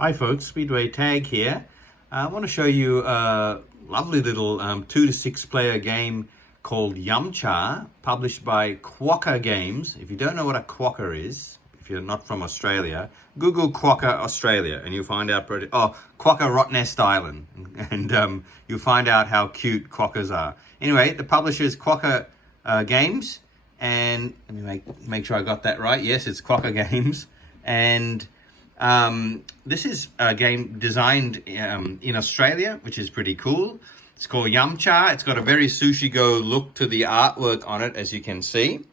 Hi folks, Speedway Tag here. I want to show you a lovely little 2 to 6 player game called Yumcha, published by Quokka Games. If you don't know what a quokka is, if you're not from Australia, Google Quokka Australia and you'll find out, Quokka Rottnest Island, and you'll find out how cute quokkas are. Anyway, the publisher is Quokka Games, and let me make sure I got that right. Yes, it's Quokka Games, and this is a game designed in Australia, which is pretty cool. It's called Yumcha. It's got a very Sushi Go look to the artwork on it, as you can see.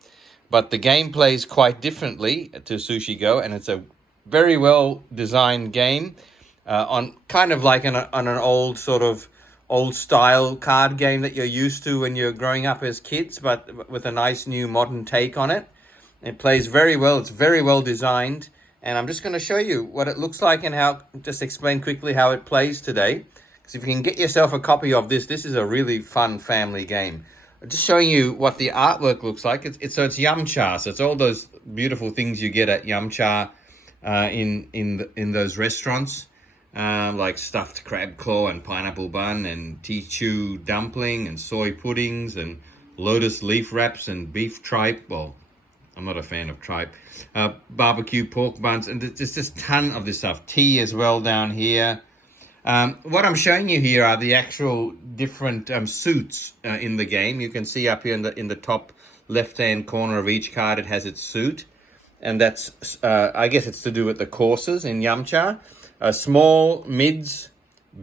But the game plays quite differently to Sushi Go, and it's a very well designed game on kind of like on an old sort of old style card game that you're used to when you're growing up as kids, but with a nice new modern take on it. It plays very well. It's very well designed. And I'm just going to show you what it looks like and just explain quickly how it plays today. Because if you can get yourself a copy of this is a really fun family game. Just showing you what the artwork looks like. It's Yumcha, so it's all those beautiful things you get at Yumcha in those restaurants, like stuffed crab claw and pineapple bun and tea-chew dumpling and soy puddings and lotus leaf wraps and beef tripe. Well, I'm not a fan of tripe. Barbecue pork buns, and there's just a ton of this stuff. Tea as well down here. What I'm showing you here are the actual different suits in the game. You can see up here in the top left-hand corner of each card, it has its suit. And that's, I guess it's to do with the courses in Yumcha. Small, mids,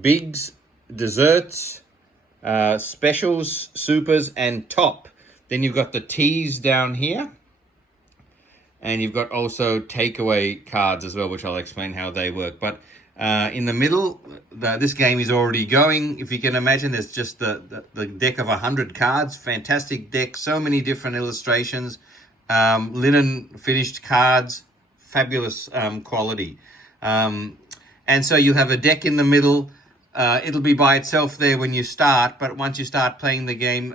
bigs, desserts, specials, supers, and top. Then you've got the teas down here. And you've got also takeaway cards as well, which I'll explain how they work. But in the middle, this game is already going. If you can imagine, there's just the deck of 100 cards. Fantastic deck, so many different illustrations. Linen finished cards, fabulous quality. And so you have a deck in the middle. It'll be by itself there when you start, but once you start playing the game,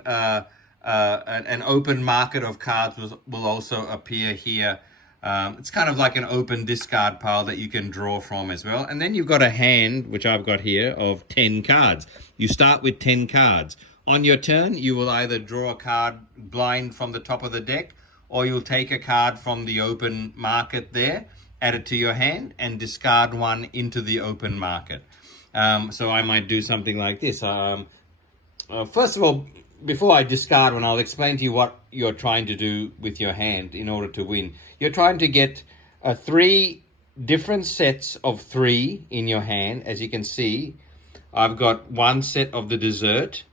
an open market of cards will also appear here. It's kind of like an open discard pile that you can draw from as well. And then you've got a hand, which I've got here, of 10 cards. You start with 10 cards. On your turn, you will either draw a card blind from the top of the deck, or you'll take a card from the open market there, add it to your hand, and discard one into the open market. So I might do something like this. First of all, before I discard one, I'll explain to you what you're trying to do with your hand in order to win. You're trying to get 3 different sets of 3 in your hand. As you can see, I've got one set of the dessert,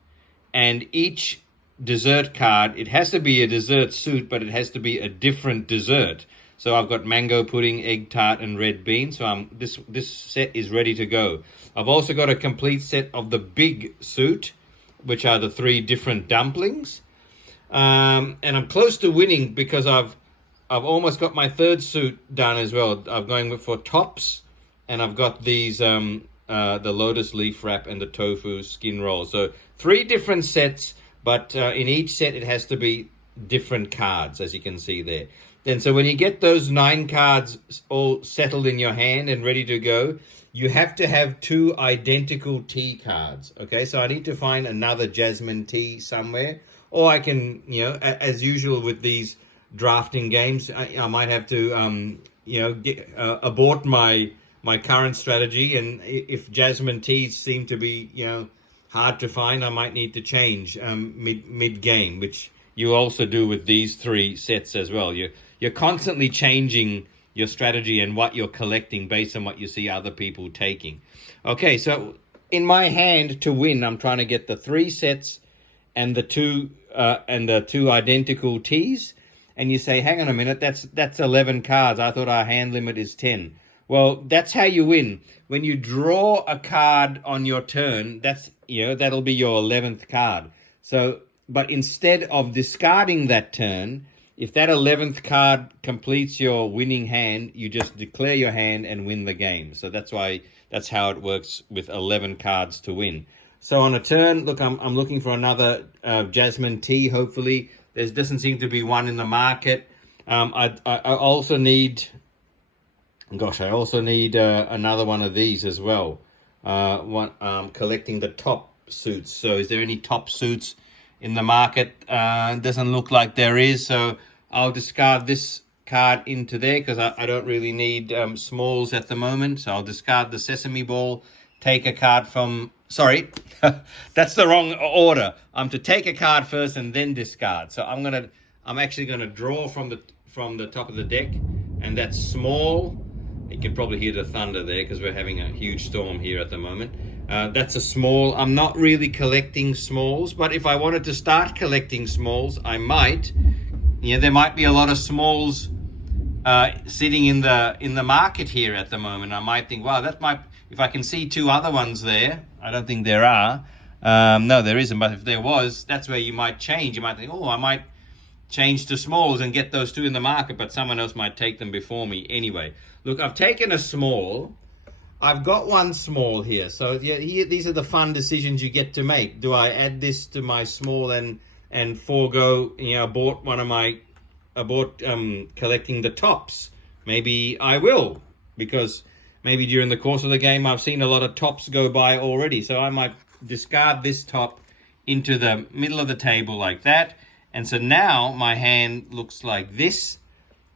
and each dessert card, it has to be a dessert suit, but it has to be a different dessert. So I've got mango pudding, egg tart, and red bean. So this set is ready to go. I've also got a complete set of the big suit, which are the 3 different dumplings. And I'm close to winning because I've almost got my 3rd suit done as well. I'm going for tops, and I've got these, the lotus leaf wrap and the tofu skin roll. So 3 different sets, but in each set it has to be different cards, as you can see there. Then so when you get those 9 cards all settled in your hand and ready to go, you have to have 2 identical tea cards. Okay, so I need to find another jasmine tea somewhere. Or I can, as usual with these drafting games, I might have to, abort my current strategy. And if jasmine teas seem to be, hard to find, I might need to change mid-game, which you also do with these 3 sets as well. You're constantly changing your strategy and what you're collecting based on what you see other people taking. Okay, so in my hand to win, I'm trying to get the 3 sets and the 2 identical teas. And you say, hang on a minute, that's 11 cards. I thought our hand limit is 10. Well, that's how you win. When you draw a card on your turn, that'll be your 11th card. So, but instead of discarding that turn, if that 11th card completes your winning hand, you just declare your hand and win the game. So that's how it works with 11 cards to win. So on a turn, look, I'm looking for another jasmine tea, hopefully. There doesn't seem to be one in the market. I also need Gosh, I also need another one of these as well. Collecting the top suits. So is there any top suits in the market? Doesn't look like there is. So I'll discard this card into there because I don't really need smalls at the moment. So I'll discard the sesame ball, take a card from... Sorry, that's the wrong order. I'm to take a card first and then discard. So I'm actually gonna draw from the top of the deck, and that's small. You can probably hear the thunder there because we're having a huge storm here at the moment. That's a small. I'm not really collecting smalls, but if I wanted to start collecting smalls, I might. Yeah, there might be a lot of smalls sitting in the market here at the moment. I might think, wow, that might. If I can see two other ones there, I don't think there are. No, there isn't. But if there was, that's where you might change. You might think, oh, I might change to smalls and get those two in the market, but someone else might take them before me anyway. Look, I've taken a small. I've got one small here. So yeah, these are the fun decisions you get to make. Do I add this to my small and forego, I bought collecting the tops. Maybe I will, because maybe during the course of the game, I've seen a lot of tops go by already. So I might discard this top into the middle of the table like that. And so now my hand looks like this.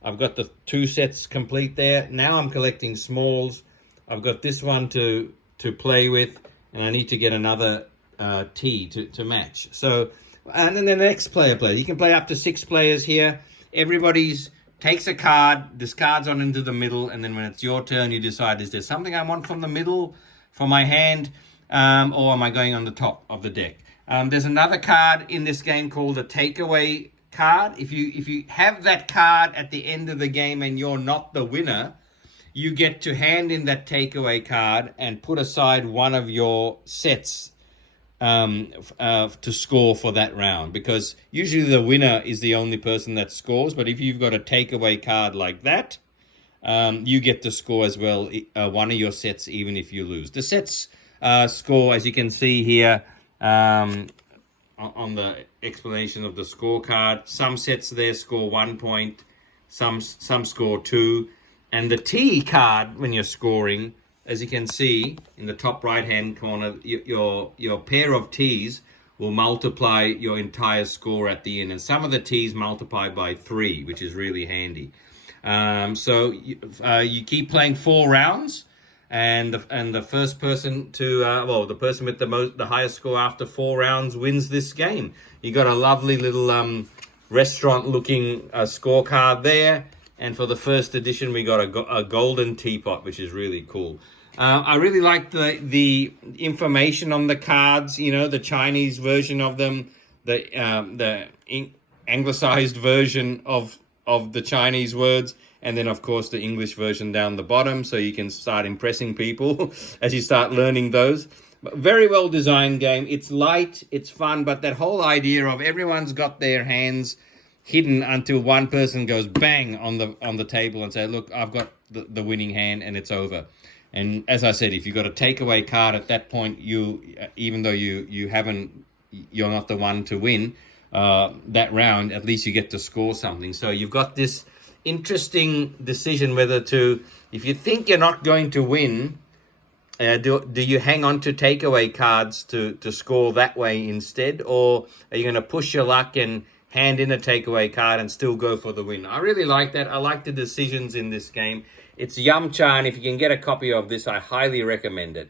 I've got the two sets complete there. Now I'm collecting smalls. I've got this one to play with, and I need to get another T to match. So, and then the next player plays. You can play up to 6 players here. Everybody's takes a card, discards on into the middle, and then when it's your turn, you decide, is there something I want from the middle for my hand, or am I going on the top of the deck? There's another card in this game called a takeaway card. If you have that card at the end of the game and you're not the winner, you get to hand in that takeaway card and put aside one of your sets to score for that round, because usually the winner is the only person that scores. But if you've got a takeaway card like that, you get to score as well, one of your sets, even if you lose. The sets score, as you can see here, on the explanation of the scorecard, some sets there score 1 point, some score 2, and the T card, when you're scoring, as you can see in the top right hand corner, your pair of T's will multiply your entire score at the end, and some of the T's multiply by 3, which is really handy. So you keep playing 4 rounds. And the first person to the person with the highest score after 4 rounds wins this game. You got a lovely little restaurant looking scorecard there, and for the first edition we got a golden teapot, which is really cool. I really like the information on the cards. The Chinese version of them, the anglicized version of the Chinese words. And then, of course, the English version down the bottom, so you can start impressing people as you start learning those. But very well designed game. It's light, it's fun, but that whole idea of everyone's got their hands hidden until one person goes bang on the table and say, look, I've got the winning hand, and it's over. And as I said, if you've got a takeaway card at that point, even though you're not the one to win that round, at least you get to score something. So you've got this interesting decision whether to, if you think you're not going to win, do you hang on to takeaway cards to score that way instead, or are you going to push your luck and hand in a takeaway card and still go for the win? I really like that. I like the decisions in this game. It's Yum Cha, and if you can get a copy of this, I highly recommend it.